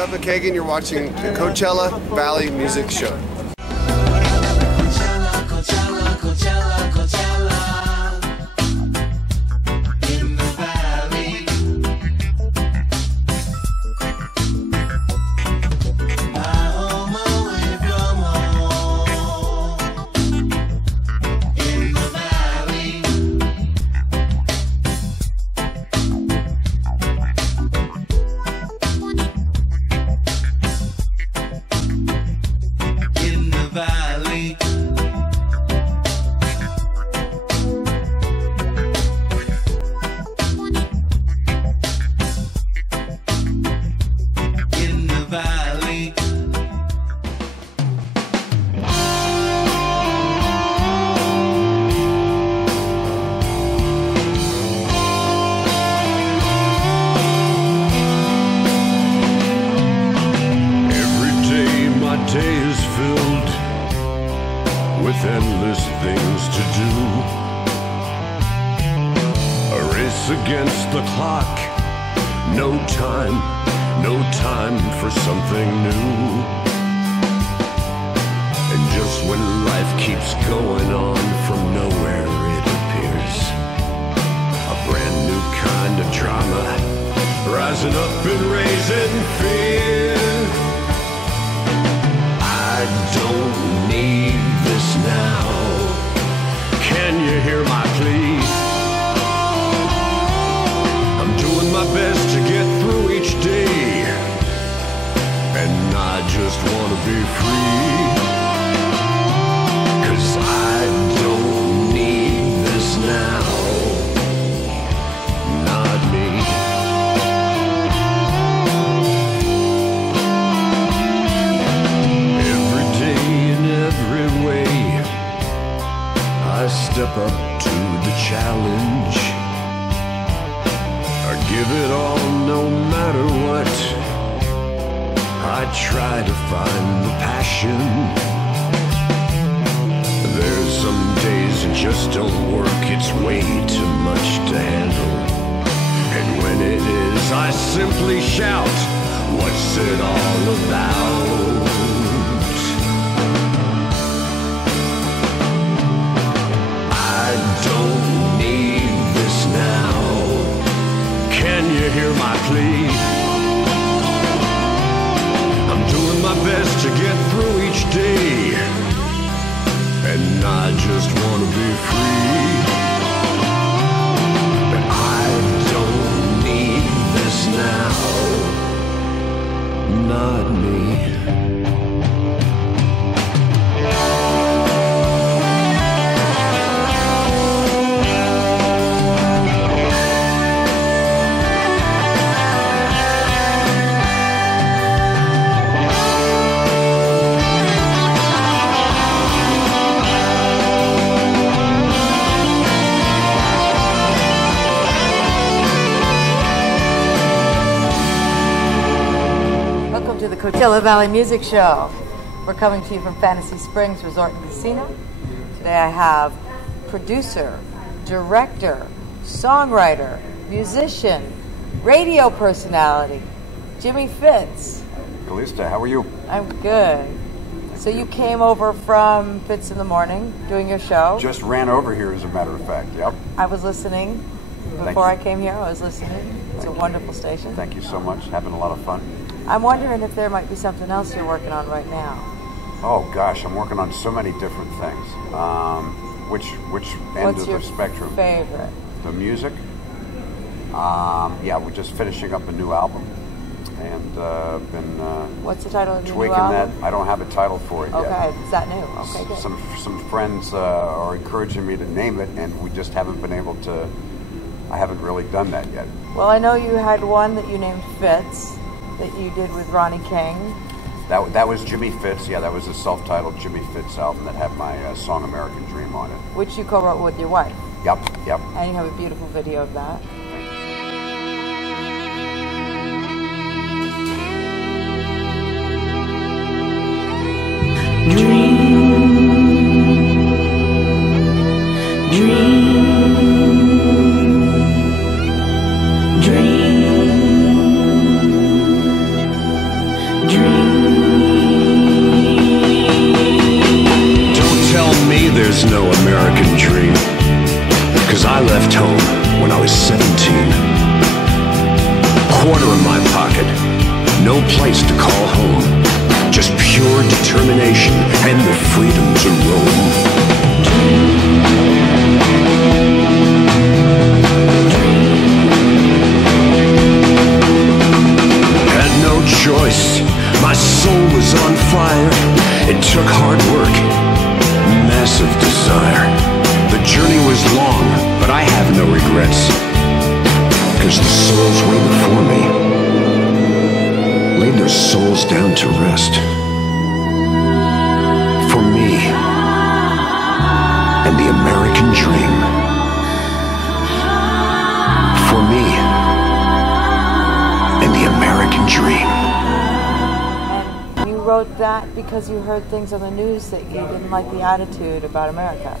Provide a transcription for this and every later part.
Doug McKagan. You're watching the Coachella Valley Music Show. Endless things to do. A race against the clock. No time for something new. And just when life keeps going on, from nowhere it appears a brand new kind of drama, rising up and raising fear. I don't need this now. Can you hear my plea? I'm doing my best to get through each day, and I just want to be free. 'Cause I don't need this now. Not me. I step up to the challenge. I give it all no matter what. I try to find the passion. There's some days it just don't work. It's way too much to handle. And when it is, I simply shout, what's it all about? Don't need this now. Can you hear my plea? I'm doing my best to get through each day, and I just want to be free. But I don't need this now. Not me. To the Coachella Valley Music Show. We're coming to you from Fantasy Springs Resort and Casino. Today I have producer, director, songwriter, musician, radio personality, Jimi Fitz. Calista, how are you? I'm good. So you came over from Fitz in the Morning doing your show? Just ran over here, as a matter of fact, yep. I was listening. Before I came here, I was listening. It's a wonderful station. Thank you so much. Having a lot of fun. I'm wondering if there might be something else you're working on right now. Oh gosh, I'm working on so many different things. Which end What's of your the spectrum? Favorite? The music. Yeah, we're just finishing up a new album, and been What's the title of the tweaking new album? that. I don't have a title for it yet. Okay, is that new? Okay, good. Some friends are encouraging me to name it, and we just haven't been able to. I haven't really done that yet. Well, I know you had one that you named Fitz, that you did with Ronnie King. That was Jimi Fitz. Yeah, that was a self-titled Jimi Fitz album that had my song "American Dream" on it. Which you co-wrote with your wife. Yep. And you have a beautiful video of that. I left home when I was 17. Quarter in my pocket, no place to call home. Just pure determination and the freedom to roam. Had no choice, my soul was on fire. It took hard work, massive desire. The journey was long, but I have no regrets, 'cause the souls way before me laid their souls down to rest. For me and the American dream. For me and the American dream. And you wrote that because you heard things on the news that you didn't like the attitude about America.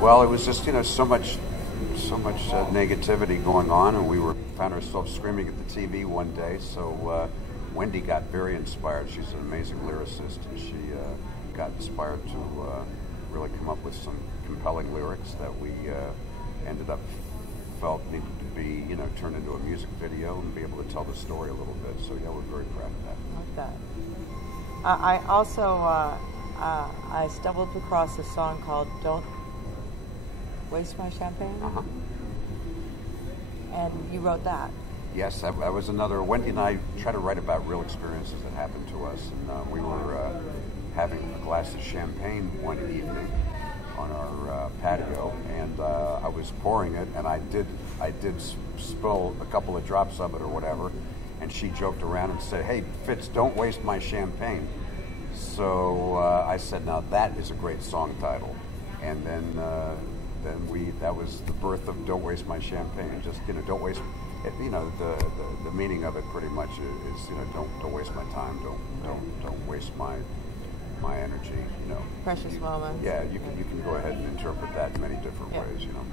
Well, it was just, you know, so much negativity going on, and we found ourselves screaming at the TV one day. So Wendy got very inspired. She's an amazing lyricist, and she got inspired to really come up with some compelling lyrics that we ended up felt needed to be, you know, turned into a music video and be able to tell the story a little bit. So yeah, we're very proud of that. Like that. I also I stumbled across a song called "Don't Waste My Champagne," and you wrote that. Yes, that was another. Wendy and I try to write about real experiences that happened to us, and we were having a glass of champagne one evening on our patio, and I was pouring it, and I did spill a couple of drops of it or whatever, and she joked around and said, "Hey, Fitz, don't waste my champagne." So I said, "Now that is a great song title," and then that was the birth of "Don't Waste My Champagne." Just, you know, don't waste. You know, the meaning of it pretty much is, you know, don't waste my time. Don't waste my energy. You know, Precious moments. Yeah, you can go ahead and interpret that in many different ways. You know.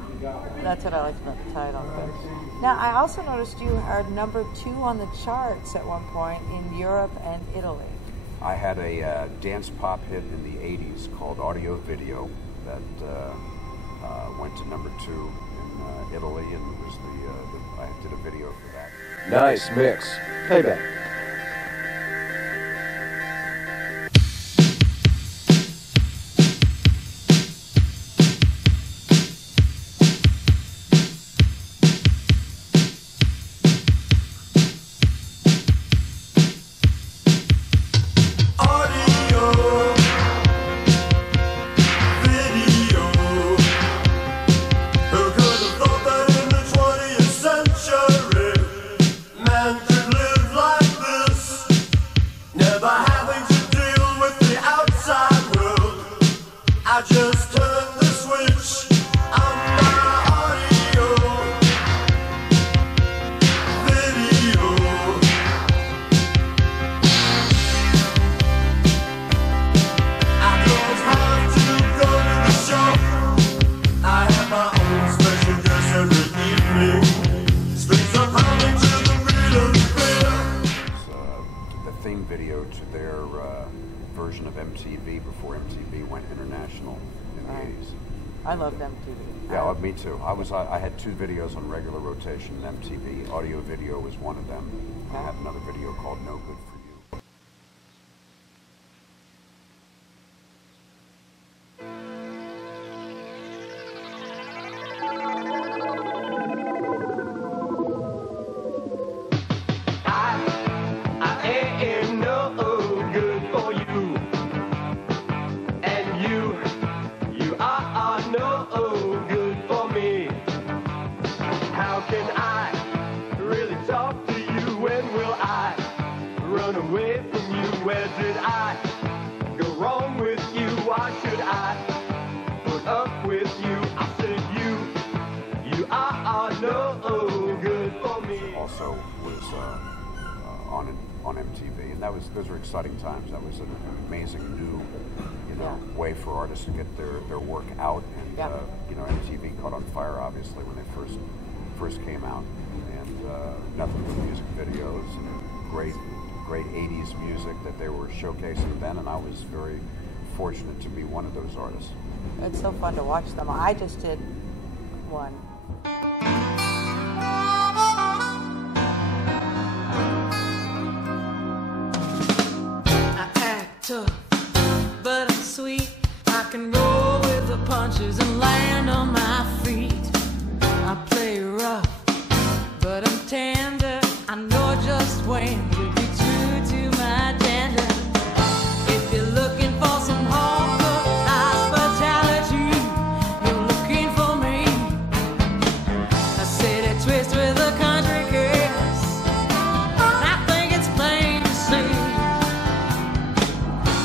That's what I liked about the title. Now, I also noticed you are #2 on the charts at one point in Europe and Italy. I had a dance pop hit in the '80s called "Audio Video" that went to #2 in Italy, and it was I did a video for that. Nice mix. Playback. Version of MTV before MTV went international in the 80s. I loved MTV. Yeah, me too. I had 2 videos on regular rotation. MTV Audio Video was one of them. I had another video called "No Good for You." Also was on MTV, and those were exciting times. That was an amazing new, you know, way for artists to get their work out, and you know, MTV caught on fire obviously when they first came out, and nothing but music videos and great 80s music that they were showcasing then, and I was very fortunate to be one of those artists. It's so fun to watch them. I just did one I act tough, but I'm sweet. I can roll with the punches and land on my feet. I play rough, but I'm tender. I know just when to be true to my gender. If you're looking for some home-cooked hospitality, you're looking for me. I say that twist with a country kiss. I think it's plain to see.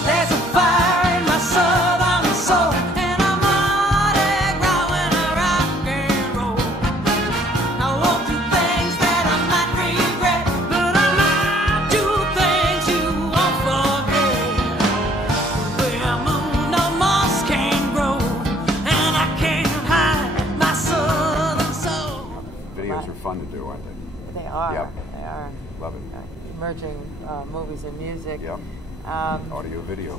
There's a fire in my southern soul, and I'm Mardi Gras when I rock and roll. I won't do things that I might regret, but I might do things you won't forget. Where I move, no moss can grow, and I can't hide my southern soul. Videos are fun to do, aren't they? They are. Yeah. They are. Love it. Merging movies and music. Yeah. Audio, video.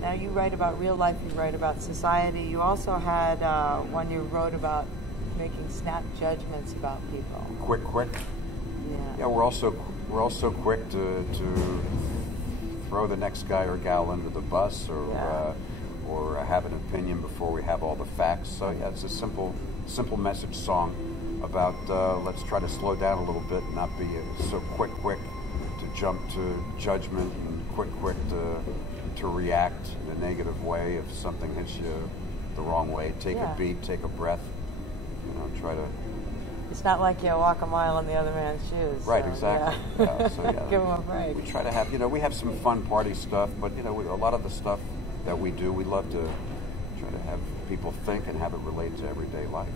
Now you write about real life, you write about society. You also had one you wrote about making snap judgments about people. Quick. Yeah. Yeah, we're also quick to throw the next guy or gal under the bus, or have an opinion before we have all the facts. So yeah, it's a simple message song about let's try to slow down a little bit, and not be so quick to jump to judgment, and quick to react in a negative way if something hits you the wrong way. Take a beat, take a breath. Try to. It's not like you walk a mile in the other man's shoes. Right, so, exactly. Yeah. So, yeah. Give them a break. We try to have, we have some fun party stuff, but a lot of the stuff that we do, we love to try to have people think and have it relate to everyday life.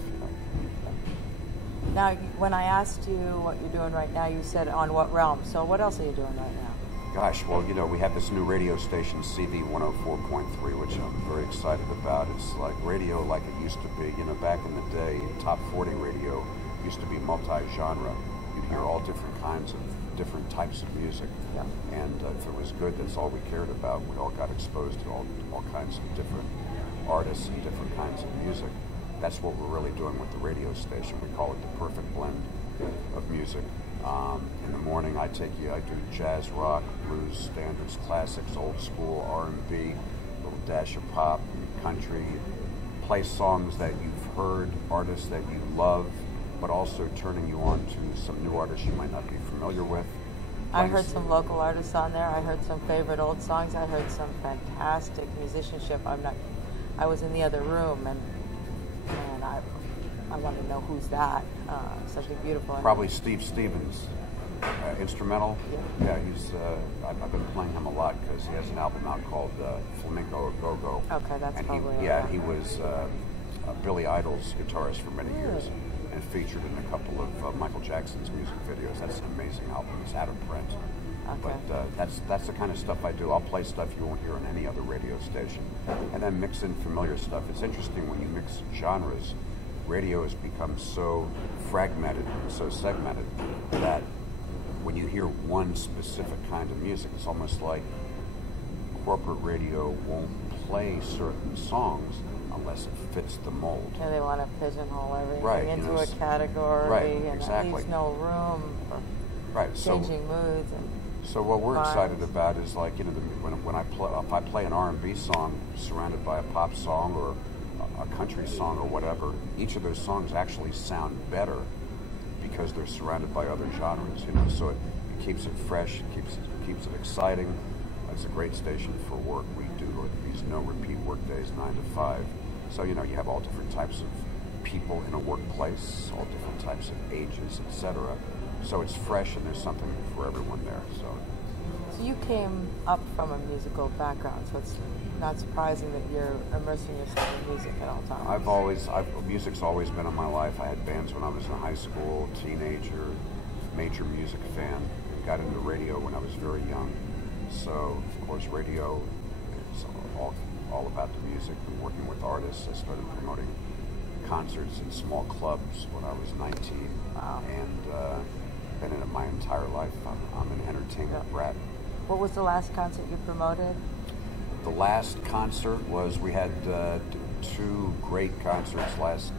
Now, when I asked you what you're doing right now, you said on what realm. So what else are you doing right now? Gosh, well, we have this new radio station, CV 104.3, which I'm very excited about. It's like radio like it used to be. Back in the day, top 40 radio used to be multi-genre. You'd hear all different kinds of different types of music. Yeah. And if it was good, that's all we cared about. We all got exposed to all kinds of different artists and different kinds of music. That's what we're really doing with the radio station. We call it the perfect blend of music. In the morning, I do jazz, rock, blues, standards, classics, old school, R&B, a little dash of pop, country, play songs that you've heard, artists that you love, but also turning you on to some new artists you might not be familiar with. I heard some local artists on there. I heard some favorite old songs. I heard some fantastic musicianship. I was in the other room, and I want to know who's that. Something beautiful. Probably Steve Stevens, instrumental. Yeah, he's. I've been playing him a lot because he has an album out called Flamenco Go-Go. Okay, that's and probably. he was Billy Idol's guitarist for many years, and featured in a couple of Michael Jackson's music videos. That's an amazing album. It's out of print. Okay. But that's the kind of stuff I do. I'll play stuff you won't hear on any other radio station, and then mix in familiar stuff. It's interesting when you mix genres. Radio has become so fragmented and so segmented that when you hear one specific kind of music, it's almost like corporate radio won't play certain songs unless it fits the mold. Yeah, they want to pigeonhole everything into a category, and exactly. leaves no room for changing moods. So what we're excited about is like when if I play an R&B song surrounded by a pop song or a country song or whatever, each of those songs actually sound better because they're surrounded by other genres. So it keeps it fresh, it keeps it exciting. It's a great station for work. We do these no repeat work days, 9 to 5. So you have all different types of people in a workplace, all different types of ages, etc. So it's fresh, and there's something for everyone there. So you came up from a musical background, so it's not surprising that you're immersing yourself in music at all times. Music's always been in my life. I had bands when I was in high school, teenager, major music fan. Got into radio when I was very young. So, of course, radio is all about the music and working with artists. I started promoting concerts in small clubs when I was 19. Wow. And been in it my entire life. I'm an entertainment brat. What was the last concert you promoted? The last concert was we had two great concerts last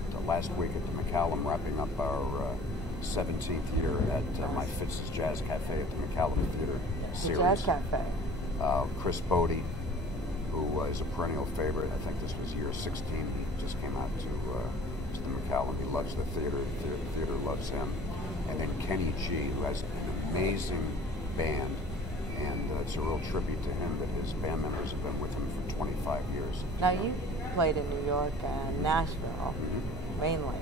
week at the McCallum, wrapping up our 17th year at my Fitz's Jazz Cafe at the McCallum Theater series. The Jazz Cafe. Chris Bodie, who is a perennial favorite. I think this was year 16. He just came out to the McCallum. He loves the theater. The theater loves him. And then Kenny G, who has an amazing band, and it's a real tribute to him that his band members have been with him for 25 years. Now, you played in New York and Nashville, mainly,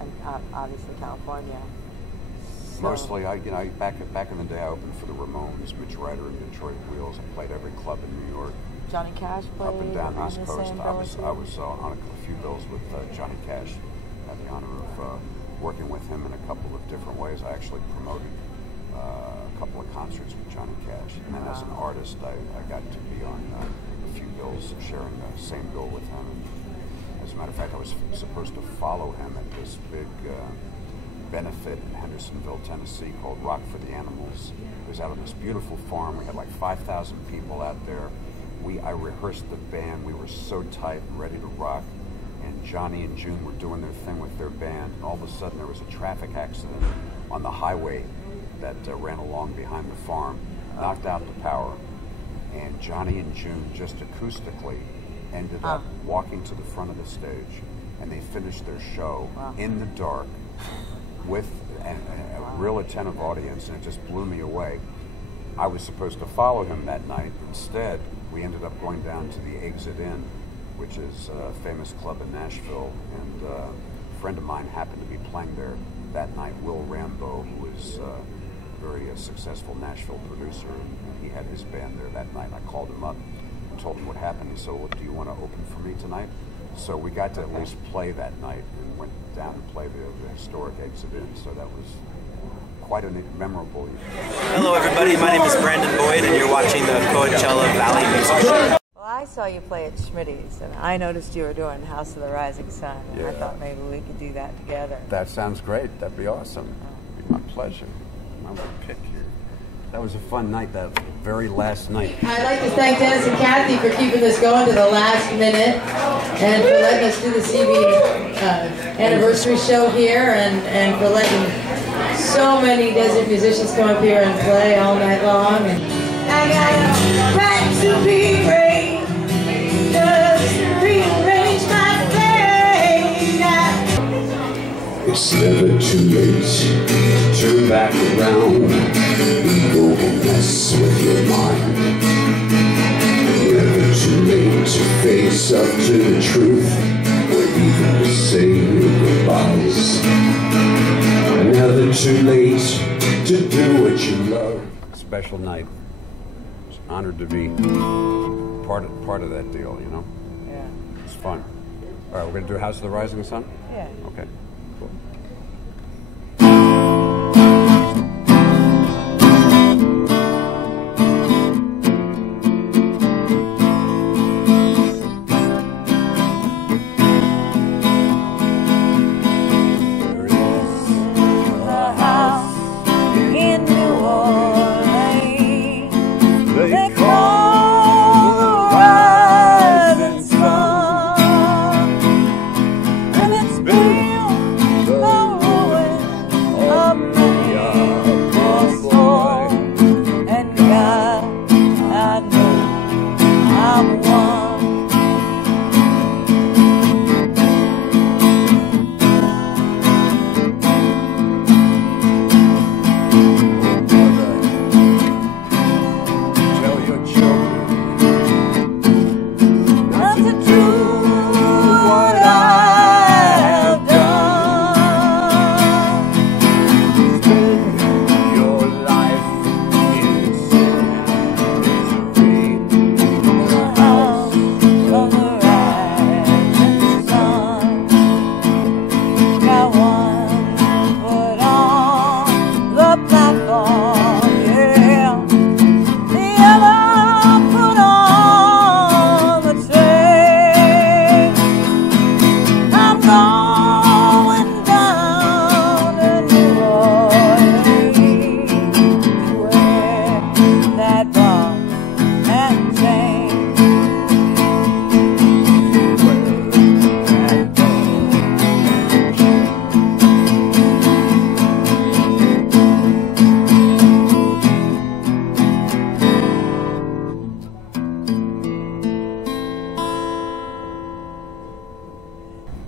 and obviously California. So Mostly, back in the day, I opened for the Ramones, Mitch Ryder and Detroit Wheels. I played every club in New York. Johnny Cash played up and down the on East the Coast. same I was bill on a few bills with Johnny Cash. I had the honor of working with him in a couple of different ways. I actually promoted a couple of concerts with Johnny Cash, and then as an artist, I got to be on a few bills, sharing the same bill with him. And as a matter of fact, I was supposed to follow him at this big benefit in Hendersonville, Tennessee, called Rock for the Animals. It was out on this beautiful farm. We had like 5,000 people out there. I rehearsed the band. We were so tight and ready to rock. And Johnny and June were doing their thing with their band. And all of a sudden, there was a traffic accident on the highway that ran along behind the farm, knocked out the power. And Johnny and June just acoustically ended up walking to the front of the stage, and they finished their show in the dark with a real attentive audience, and it just blew me away. I was supposed to follow him that night. Instead, we ended up going down to the Exit Inn, which is a famous club in Nashville, and a friend of mine happened to be playing there that night, Will Rambo, who is a very successful Nashville producer, and he had his band there that night. I called him up and told him what happened. He said, well, do you want to open for me tonight? So we got to at least play that night and went down and played the historic Exit Inn, so that was quite a memorable evening. Hello everybody, my name is Brandon Boyd and you're watching the Coachella Valley Music Show. Well, I saw you play at Schmitty's, and I noticed you were doing House of the Rising Sun, and I thought maybe we could do that together. That sounds great. That'd be awesome. It'd be my pleasure. I'm going to pick here. That was a fun night, that very last night. I'd like to thank Dennis and Kathy for keeping this going to the last minute and for letting us do the CB anniversary show here and for letting so many desert musicians come up here and play all night long. And I got a right to be great, just rearrange my fate. It's never too late to turn back around and go and mess with your mind. Never too late to face up to the truth, or even to say your goodbyes. Never too late to do what you love. Special night. It's honored to be part of that deal, you know? Yeah. It's fun. All right, we're going to do House of the Rising Sun? Yeah. Okay, cool.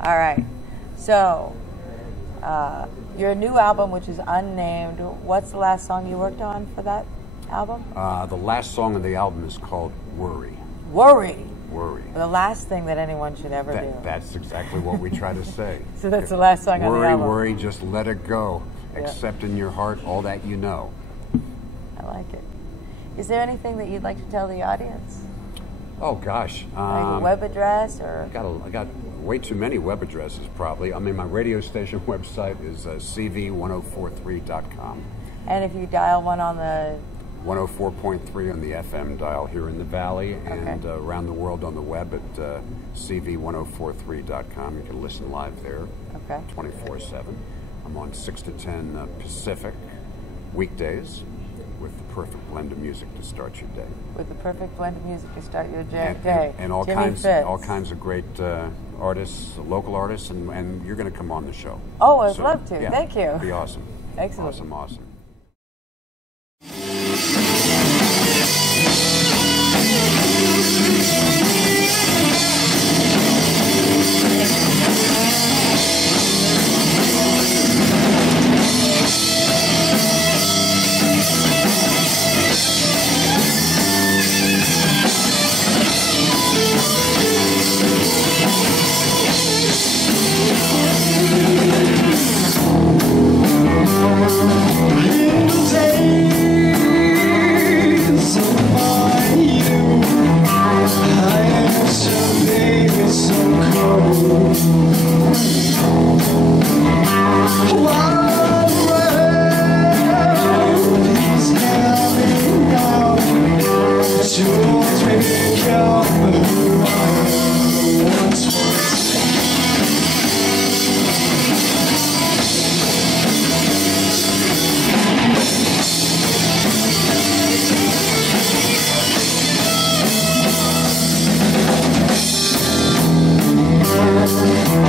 All right. So, your new album, which is unnamed, what's the last song you worked on for that album? The last song on the album is called Worry. Worry. Worry. The last thing that anyone should ever do. That's exactly what we try to say. So that's the last song on the album. Worry, just let it go. Accept in your heart all that you know. I like it. Is there anything that you'd like to tell the audience? Oh gosh. Like a web address or? I got way too many web addresses probably. I mean, my radio station website is cv1043.com. And if you dial one on the 104.3 on the FM dial here in the Valley, and around the world on the web at cv1043.com. You can listen live there 24/7. I'm on 6 to 10 Pacific weekdays with the perfect blend of music to start your day. With the perfect blend of music to start your day. And all Jimi Fitz. all kinds of great artists, local artists, and you're going to come on the show. Oh, I'd love to. Yeah, Thank you. It'd be awesome. Excellent. Awesome.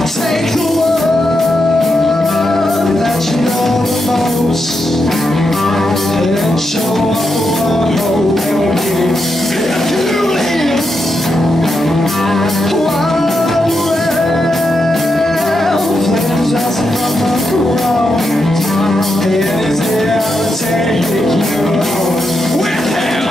Take the one that you know the most and show up what hope will give. If you live one world flames us from the ground, it is here to take you on with him.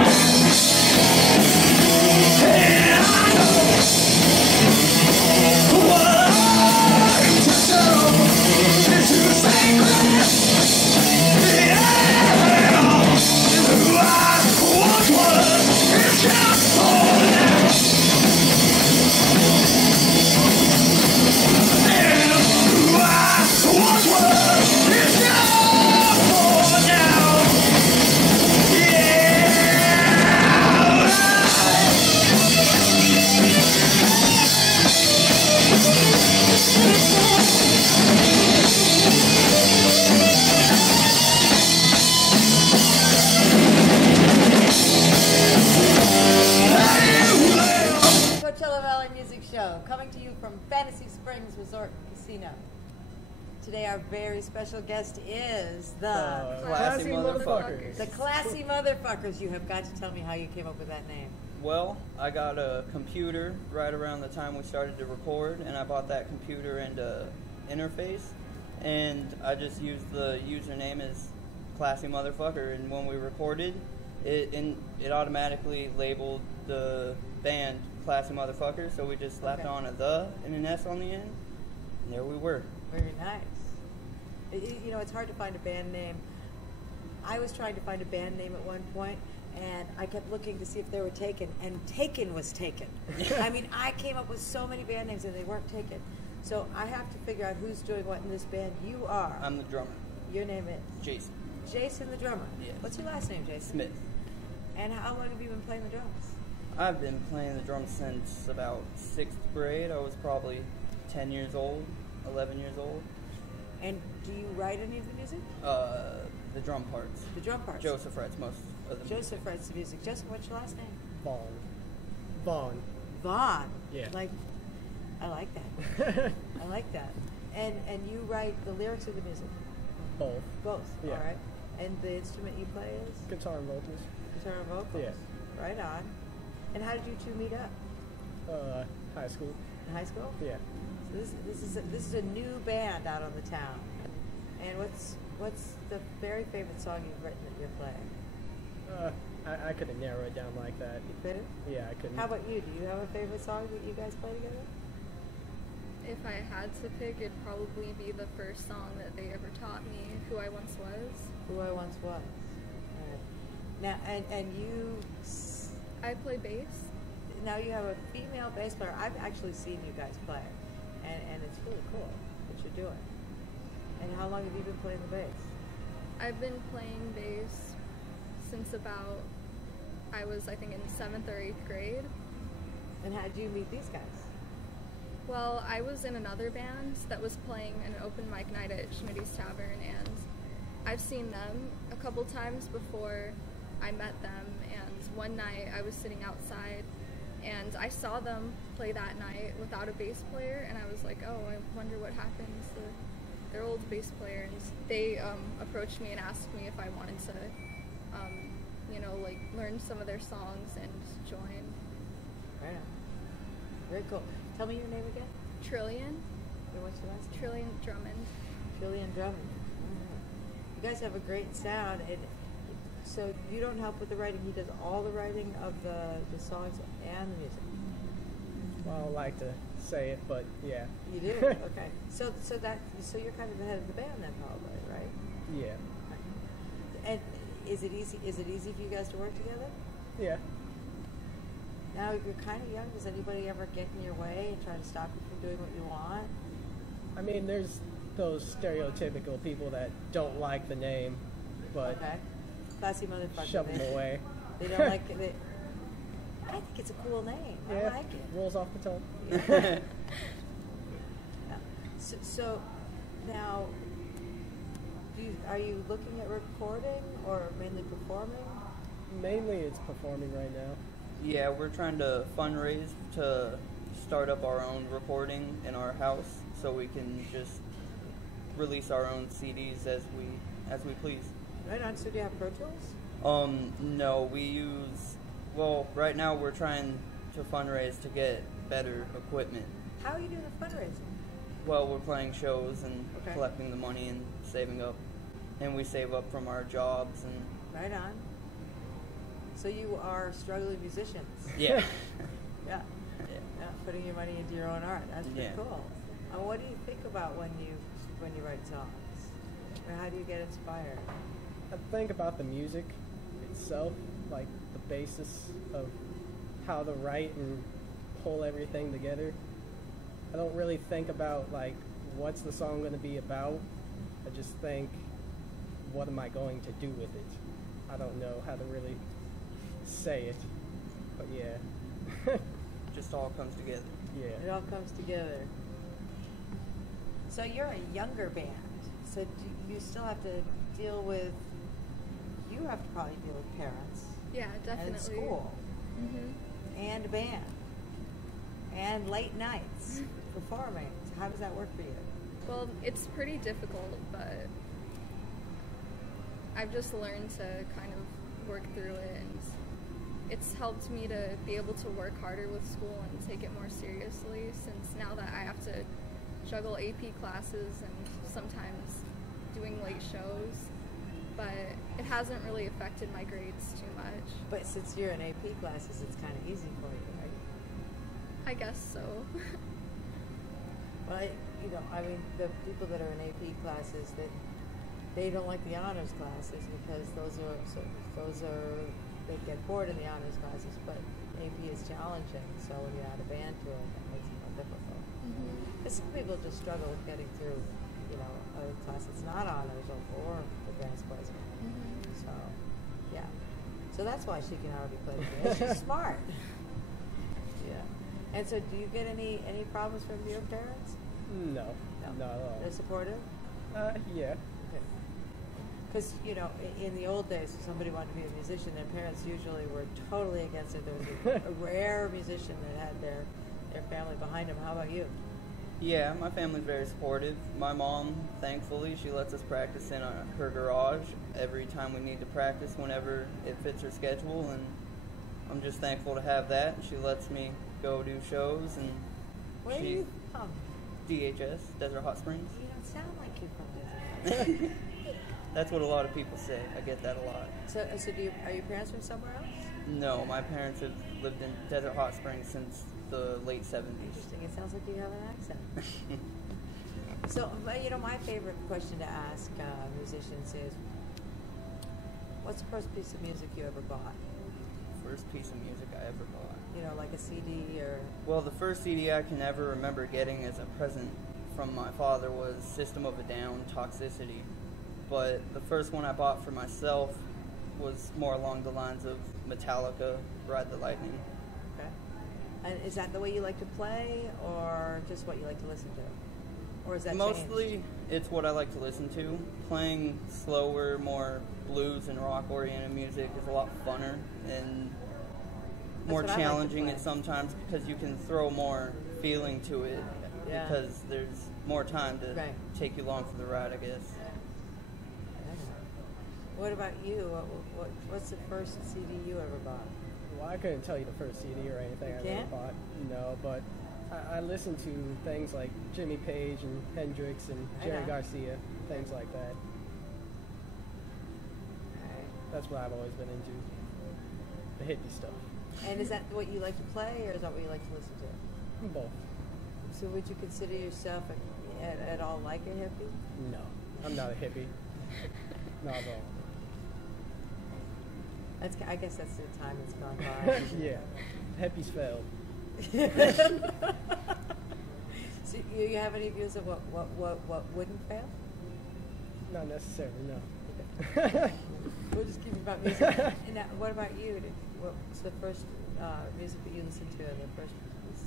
And I know Coachella Valley Music Show, coming to you from Fantasy Springs Resort and Casino. Today our very special guest is the Classy Motherfuckers. The Classy Motherfuckers. You have got to tell me how you came up with that name. Well, I got a computer right around the time we started to record, and I bought that computer and interface, and I just used the username as Classy Motherfucker, and when we recorded, it automatically labeled the band Classy Motherfucker, so we just slapped on a the and an S on the end, and there we were. Very nice. You know, it's hard to find a band name. I was trying to find a band name at one point, and I kept looking to see if they were taken, and Taken was taken. I mean, I came up with so many band names, and they weren't taken. So I have to figure out who's doing what in this band. You are. I'm the drummer. Your name is? Jason. Jason the drummer. Yes. What's your last name, Jason? Smith. And how long have you been playing the drums? I've been playing the drums since about 6th grade. I was probably 10 years old, 11 years old. And do you write any of the music? The drum parts. The drum parts? Joseph writes most of the music. Joseph writes the music. Joseph, what's your last name? Vaughn. Vaughn. Yeah. Like, I like that. I like that. And you write the lyrics of the music? Both. Both. Yeah. All right. And the instrument you play is? Guitar and vocals. Guitar and vocals. Yeah. Right on. And how did you two meet up? High school. high school? Yeah. So this is a new band out on the town. And what's the very favorite song you've written that you're playing? I couldn't narrow it down like that. You couldn't? Yeah, I couldn't. How about you? Do you have a favorite song that you guys play together? If I had to pick, it'd probably be the first song that they ever taught me, Who I Once Was. Who I Once Was. Now, and you... I play bass. Now you have a female bass player. I've actually seen you guys play, and it's really cool what you're doing. And how long have you been playing the bass? I've been playing bass since about, I think in 7th or 8th grade. And how did you meet these guys? Well, I was in another band that was playing an open mic night at Schmitty's Tavern, and I've seen them a couple times before I met them, and one night I was sitting outside and I saw them play that night without a bass player, and I was like, oh, I wonder what happens to their old bass player. And they approached me and asked me if I wanted to, learn some of their songs and join. Right on. Very cool. Tell me your name again. Trillion. What's your last name? Trillion Drummond. Trillion Drummond. You guys have a great sound, and so you don't help with the writing. He does all the writing of the songs and the music. Well, I like to say it, but yeah. You do? Okay. So you're kind of the head of the band then, probably, right? Yeah. And is it easy for you guys to work together? Yeah. Now you're kind of young. Does anybody ever get in your way and try to stop you from doing what you want? I mean, there's those stereotypical people that don't like the name, but okay. Classy motherfucker. Shove them away. They don't like it. I think it's a cool name. Yeah, I like it. Rolls off the tongue. Yeah. So now, are you looking at recording or mainly performing? Mainly it's performing right now. Yeah, we're trying to fundraise to start up our own recording in our house so we can just release our own CDs as we please. Right on. So do you have Pro Tools? No, we use, right now we're trying to fundraise to get better equipment. How are you doing the fundraising? Well, we're playing shows and collecting the money and saving up. And we save up from our jobs and... Right on. So you are struggling musicians. Yeah. Yeah. Putting your money into your own art. That's pretty cool. What do you think about when you write songs? Or how do you get inspired? I think about the music itself, like the basis of how to write and pull everything together. I don't really think about like what's the song going to be about. I just think, what am I going to do with it? I don't know how to really say it, but yeah. Just all comes together. Yeah. It all comes together. So you're a younger band. So do you still have to deal with, you have to probably deal with parents. Yeah, definitely. And school. Mm-hmm. And a band. And late nights performing. So how does that work for you? Well, it's pretty difficult, but I've just learned to kind of work through it, and it's helped me to be able to work harder with school and take it more seriously, since now that I have to juggle AP classes and sometimes doing late shows, but it hasn't really affected my grades too much. But since you're in AP classes, it's kind of easy for you, right? I guess so. Well, the people that are in AP classes, that they don't like the honors classes because those are they get bored in the honors classes, but AP is challenging, so when you add a band to it, that makes it more difficult. Mm-hmm. But some people just struggle with getting through, a class that's not honors or advanced placement. Mm-hmm. So, yeah. So that's why she can already play the bass. She's smart. Yeah. And so do you get any problems from your parents? No. Not at all. They're supportive? Yeah. Because, in the old days, if somebody wanted to be a musician, their parents usually were totally against it. There was a rare musician that had their family behind them. How about you? Yeah, my family's very supportive. My mom, thankfully, she lets us practice in her garage every time we need to practice whenever it fits her schedule, and I'm just thankful to have that. She lets me go do shows, and Where are you from? DHS, Desert Hot Springs. You don't sound like you're from Desert Hot. That's what a lot of people say. I get that a lot. So are your parents from somewhere else? No, my parents have lived in Desert Hot Springs since the late 70s. Interesting. It sounds like you have an accent. So, my favorite question to ask musicians is, what's the first piece of music you ever bought? First piece of music I ever bought. Like a CD or... Well, the first CD I can ever remember getting as a present from my father was System of a Down, Toxicity. But the first one I bought for myself was more along the lines of Metallica, Ride the Lightning. Okay. And is that the way you like to play, or just what you like to listen to? Or is that Mostly, changed? it's what I like to listen to. Playing slower, more blues and rock-oriented music is a lot funner and more challenging at sometimes because you can throw more feeling to it because there's more time to take you along for the ride, I guess. What about you? What's the first CD you ever bought? Well, I couldn't tell you the first CD or anything I ever bought. No, but I listened to things like Jimmy Page and Hendrix and Jerry Garcia, things like that. That's what I've always been into, the hippie stuff. And is that what you like to play, or is that what you like to listen to? Both. So would you consider yourself at all like a hippie? No, I'm not a hippie. Not at all. I guess that's the time that's gone by. Yeah, hippies failed. So you have any views of what wouldn't fail? Not necessarily, no. We'll just keep about music. And what about you? What's the first music that you listened to, and the first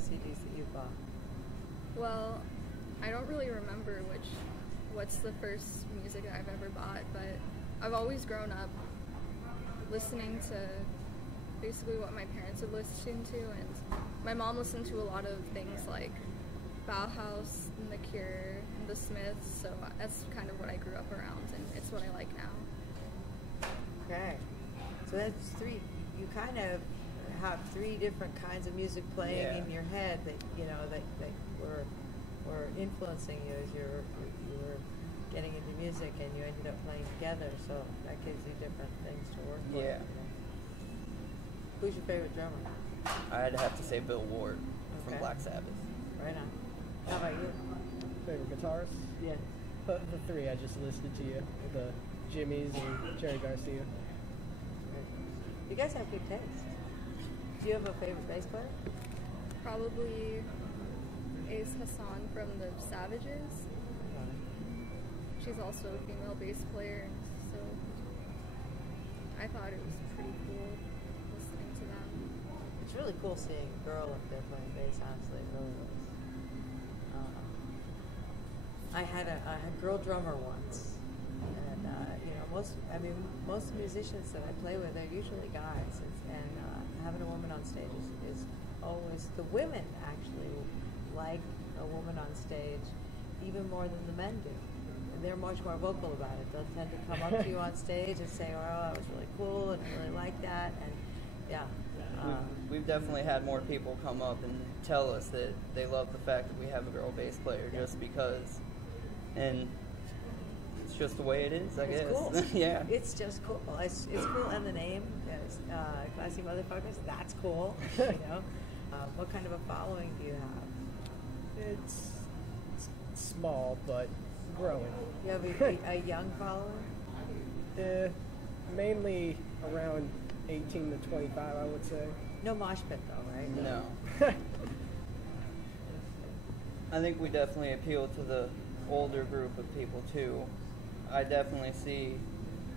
CDs that you bought? Well, I don't really remember what's the first music that I've ever bought, but I've always grown up listening to basically what my parents would listen to, and my mom listened to a lot of things like Bauhaus and The Cure and The Smiths, so that's kind of what I grew up around, and it's what I like now. Okay, so that's three. You kind of have three different kinds of music playing in your head that that were influencing you as you were getting into music, and you ended up playing together. So that gives you different things to work with. Yeah. Who's your favorite drummer? I'd have to say Bill Ward from Black Sabbath. Right on. How about you? Favorite guitarist? Yeah. The three I just listed to you, the Jimmys and Jerry Garcia. You guys have good taste. Do you have a favorite bass player? Probably Ace Hassan from the Savages. She's also a female bass player, so I thought it was pretty cool listening to them. It's really cool seeing a girl up there playing bass, honestly, it really was. I had a girl drummer once, and most musicians that I play with are usually guys, and having a woman on stage is always, the women actually like a woman on stage even more than the men do. And they're much more vocal about it. They'll tend to come up to you on stage and say, "Oh, that was really cool, and I really like that," and We've definitely had more people come up and tell us that they love the fact that we have a girl bass player just because, and it's just the way it is, I guess. Cool. Yeah. It's just cool. It's cool, and the name is Classy Motherfuckers. That's cool. What kind of a following do you have? It's small, but growing. You have a young following? Mainly around 18 to 25, I would say. No mosh pit, though, right? No. I think we definitely appeal to the older group of people, too. I definitely see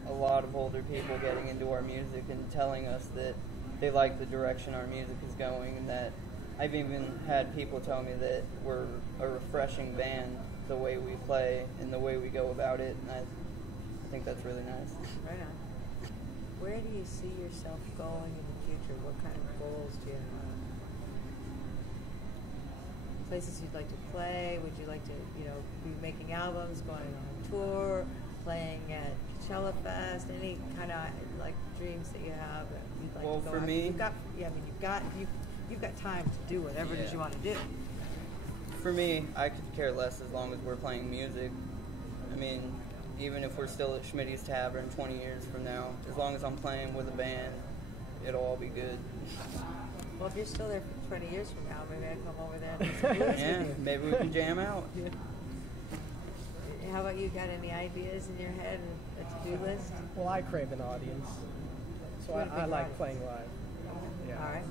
a lot of older people getting into our music and telling us that they like the direction our music is going, and that I've even had people tell me that we're a refreshing band, the way we play and the way we go about it, and I think that's really nice. Right on. Where do you see yourself going in the future? What kind of goals do you have? Places you'd like to play? Would you like to, be making albums, going on tour, playing at Coachella Fest? Any kind of dreams that you have that you'd like to go for after? me, You've got time to do whatever it is you want to do. for me, I could care less as long as we're playing music. I mean, even if we're still at Schmitty's Tavern 20 years from now, as long as I'm playing with a band, it'll all be good. Well, if you're still there for 20 years from now, maybe I'll come over there and do some blues with Yeah, you. maybe we can jam out. Yeah. How about you? Got any ideas in your head, a to-do list? Well, I crave an audience, so You want a I big like audience. playing live. Yeah. All right.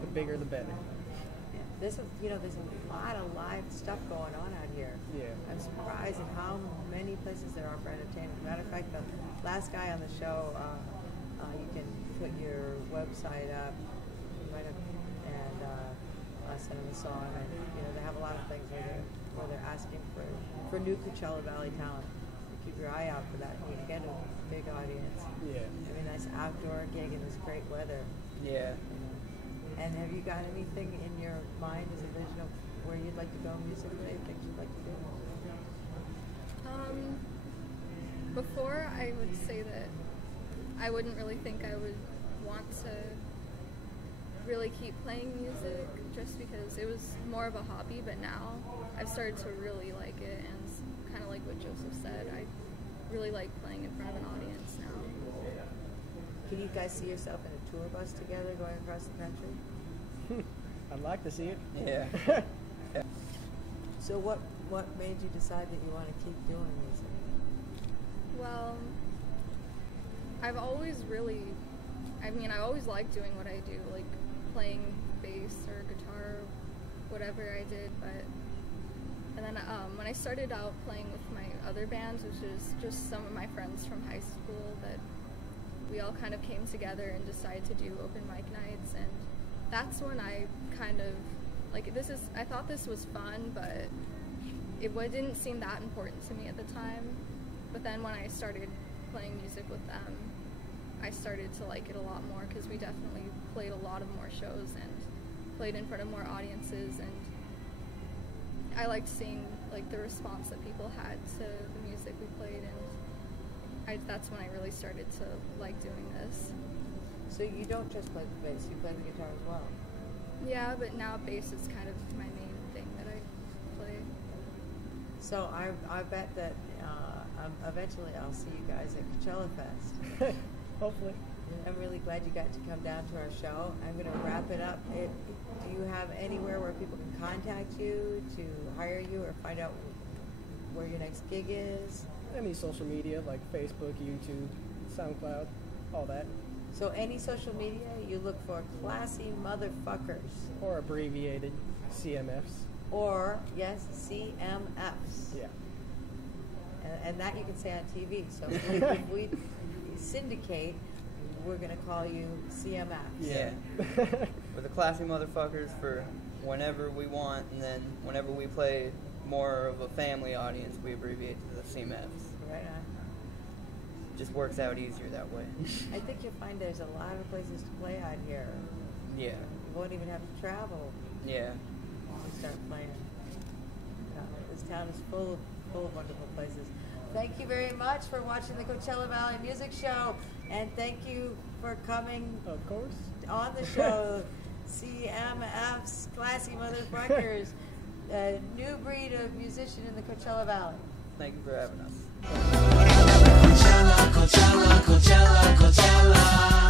The bigger, the better. Yeah. There's a lot of live stuff going on out here. Yeah. I'm surprised at how many places there are for entertainment. Matter of fact, the last guy on the show, you can put your website up, you might have, and send them a song. And they have a lot of things where they're asking for new Coachella Valley talent. Keep your eye out for that. You can get a big audience. Yeah. I mean, nice outdoor gig in this great weather. Yeah. And have you got anything in your mind as a vision of where you'd like to go musically, things you'd like to do? Before, I would say that I wouldn't really think I would want to really keep playing music just because it was more of a hobby, but now I've started to really like it, and kind of like what Joseph said, I really like playing in front of an audience now. Can you guys see yourself in a tour bus together going across the country? I'd like to see it. Yeah. So what made you decide that you want to keep doing music? Well, I've always liked doing what I do, like playing bass or guitar, whatever I did, and then when I started out playing with my other bands, which is just some of my friends from high school, that we all kind of came together and decided to do open mic nights, and that's when I kind of, I thought this was fun, but it didn't seem that important to me at the time. But then when I started playing music with them, I started to like it a lot more, because we definitely played a lot of more shows and played in front of more audiences, and I liked seeing like the response that people had to the music we played, and that's when I really started to like doing this. So you don't just play the bass, you play the guitar as well? Yeah, but now bass is kind of my main thing that I play. So I bet that eventually I'll see you guys at Coachella Fest. Hopefully. I'm really glad you got to come down to our show. I'm going to wrap it up. Do you have anywhere where people can contact you to hire you or find out where your next gig is? Any social media like Facebook, YouTube, SoundCloud, all that. So any social media, you look for Classy Motherfuckers. Or abbreviated CMF'S. Or, yes, CMF'S. Yeah. And that you can say on TV. So if we syndicate, we're going to call you CMF'S. Yeah. We're the Classy Motherfuckers for whenever we want, and then whenever we play more of a family audience, we abbreviate to the CMF'S. Right on. Just works out easier that way. I think you'll find there's a lot of places to play out here. Yeah. You won't even have to travel Yeah. to start playing. This town is full of wonderful places. Thank you very much for watching the Coachella Valley Music Show, and thank you for coming Of course. on the show. CMF'S, Classy Motherfuckers, a new breed of musician in the Coachella Valley. Thank you for having us. Coachella, Coachella, Coachella, Coachella.